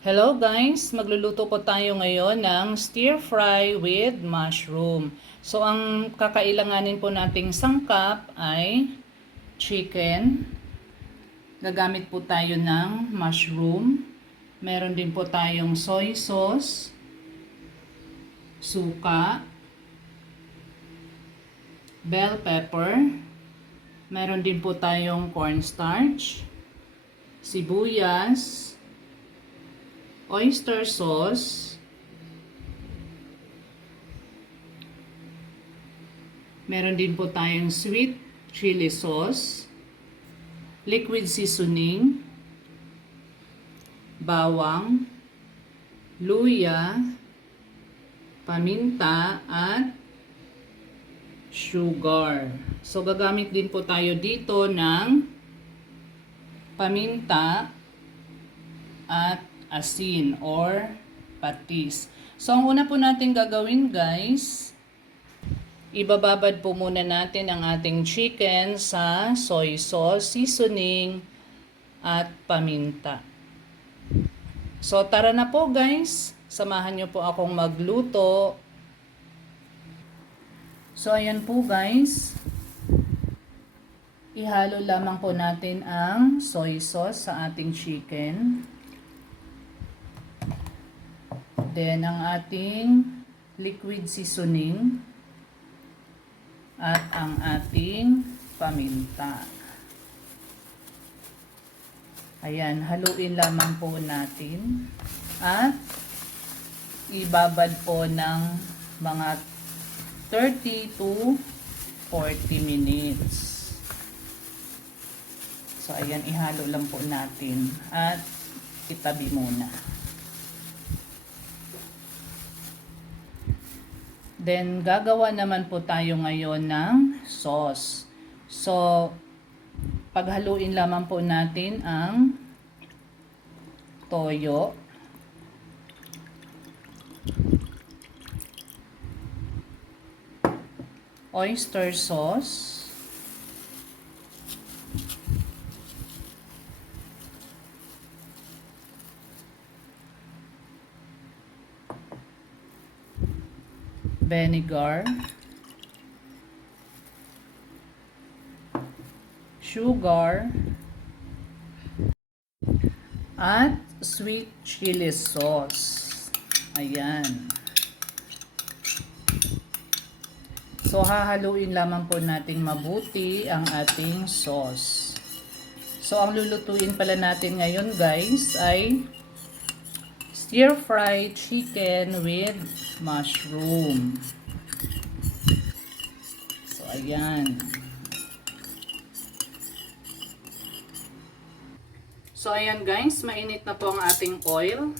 Hello guys, magluluto po tayo ngayon ng stir fry with mushroom. So ang kakailanganin po nating sangkap ay chicken. Gagamit po tayo ng mushroom. Meron din po tayong soy sauce, suka, bell pepper. Meron din po tayong cornstarch, sibuyas, oyster sauce, meron din po tayong sweet chili sauce, liquid seasoning, bawang, luya, paminta, at sugar. So gagamit din po tayo dito ng paminta at asin or patis. So ang una po natin gagawin guys, ibababad po muna natin ang ating chicken sa soy sauce, seasoning at paminta. So tara na po guys, samahan nyo po akong magluto. So ayan po guys, ihalo lamang po natin ang soy sauce sa ating chicken. Then, ang ating liquid seasoning at ang ating paminta. Ayan, haluin lamang po natin at ibabad po ng mga 30 to 40 minutes. So, ayan, ihalo lang po natin at itabi muna. Then, gagawa naman po tayo ngayon ng sauce. So, paghaluin lamang po natin ang toyo, oyster sauce, vinegar, sugar, at sweet chili sauce. Ayan. So, hahaluin lamang po nating mabuti ang ating sauce. So, ang lulutuin pala natin ngayon guys ay stir-fried chicken with mushroom. So, ayan. So, ayan guys, mainit na po ang ating oil.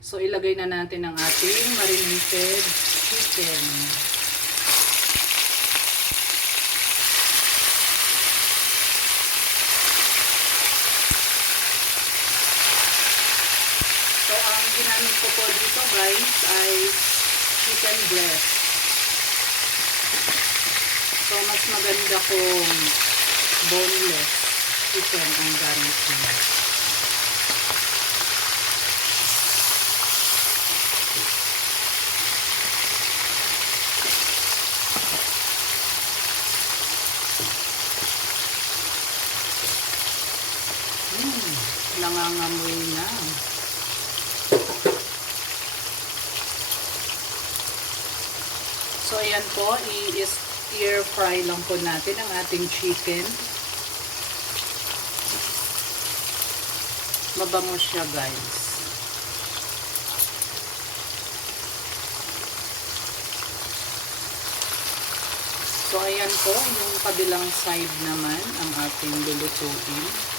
So, ilagay na natin ang ating marinated chicken. So, ang ginamit ko po dito guys ay chicken breast. So, mas maganda kung boneless chicken ang gamit niya. Nangangamoy na. So, ayan po, i-stir fry lang po natin ang ating chicken. Mabango siya, guys. So, ayan po, yung kabilang side naman ang ating lulutuin.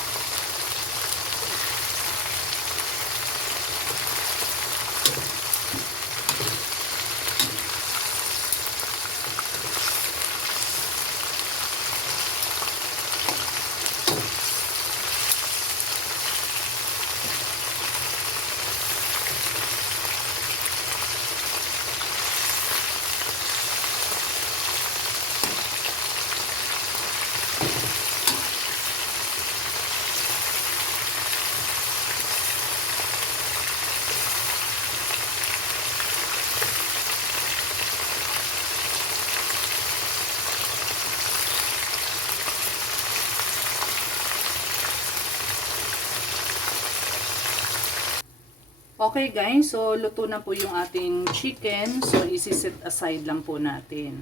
Okay guys, so luto na po yung ating chicken. So isi-set aside lang po natin.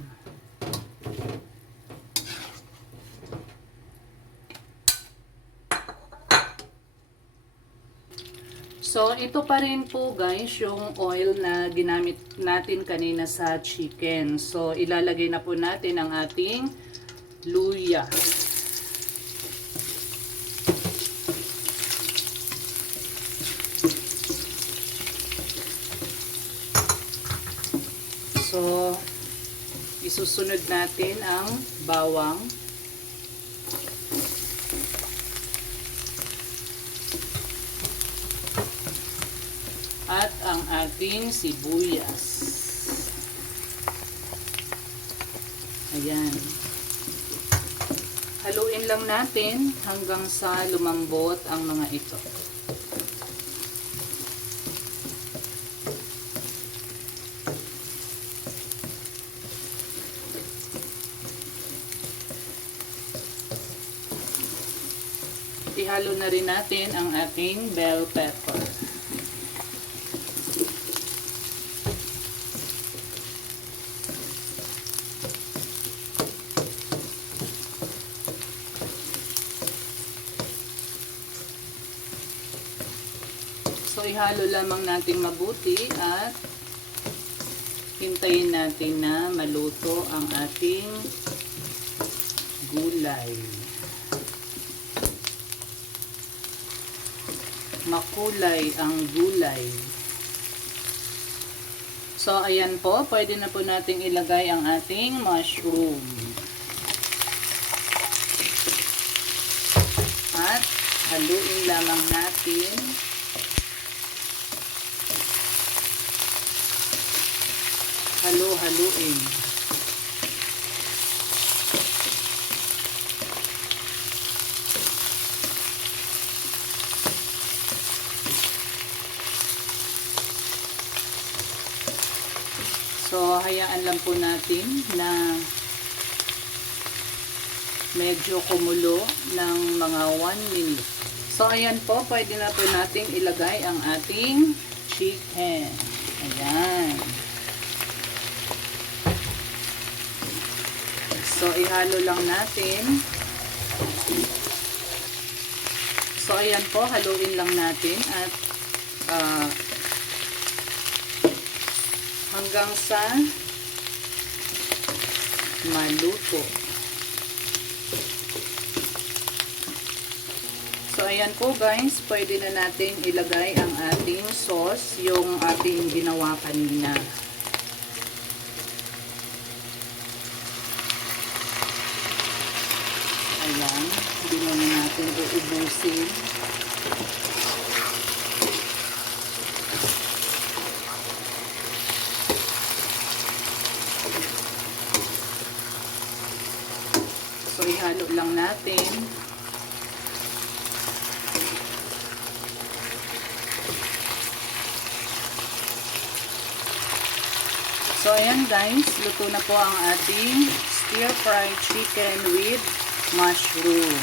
So ito pa rin po guys yung oil na ginamit natin kanina sa chicken. So ilalagay na po natin ang ating luya. So, isusunod natin ang bawang. At ang ating sibuyas. Ayan. Haluin lang natin hanggang sa lumambot ang mga ito. Ihalo na rin natin ang ating bell pepper. So ihalo lamang natin mabuti at hintayin natin na maluto ang ating gulay. Makulay ang gulay. So, ayan po. Pwede na po nating ilagay ang ating mushroom. At haluin lamang natin. Haluin. So, hayaan lang po natin na medyo kumulo ng mga 1 minute. So, ayan po, pwede na po nating ilagay ang ating chicken. Ayan. So, ihalo lang natin. So, ayan po, haluin lang natin at hanggang sa maluto. So, ayan po guys, pwede na natin ilagay ang ating sauce, yung ating ginawa kanina. Ayan, hindi na natin uubusin. So, ihalo lang natin. So, ayan guys, luto na po ang ating stir-fried chicken with mushroom.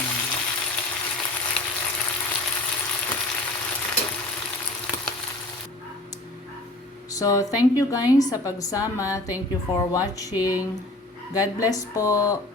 So, thank you guys sa pagsama. Thank you for watching. God bless po.